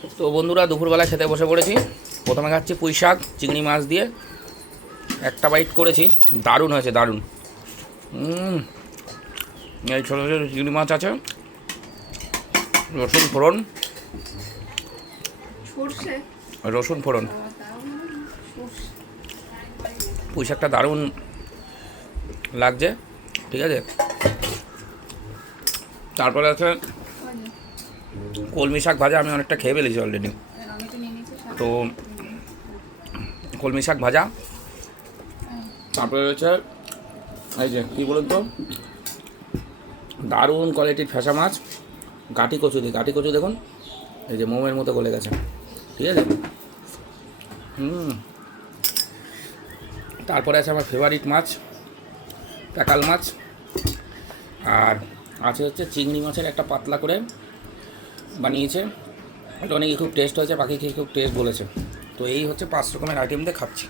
তো বন্ধুরা দুপুরবেলা খেতে বসে পড়েছি। প্রথমে খাচ্ছি পুঁই শাক চিংড়ি মাছ দিয়ে, একটা বাইট করেছি, দারুণ হয়েছে দারুণ। এই ছোটো ছোটো চিংড়ি মাছ আছে, রসুন ফোড়ন, রসুন ফোড়ন, পুঁই শাকটা দারুণ লাগছে, ঠিক আছে। তারপরে আছে কলমি শাক ভাজা, আমি অনেকটা খেয়ে ফেলেছি অলরেডি। তো কলমি শাক ভাজা, তারপরে রয়েছে এই যে কী বলুন তো, দারুণ কোয়ালিটির ফ্যাসা মাছ, গাঁটি কচু দিয়ে, গাঁটি কচু দেখুন এই যে মোমের মতো গলে গেছে, ঠিক আছে। তারপরে আছে আমার ফেভারিট মাছ প্যাকাল মাছ, আর আছে হচ্ছে চিংড়ি মাছের একটা পাতলা করে বানিয়েছে, এটা অনেকে খুব টেস্ট হয়েছে, পাখি খেয়ে খুব টেস্ট বলেছে। তো এই হচ্ছে 5 রকমের আইটেম দিয়ে খাচ্ছি।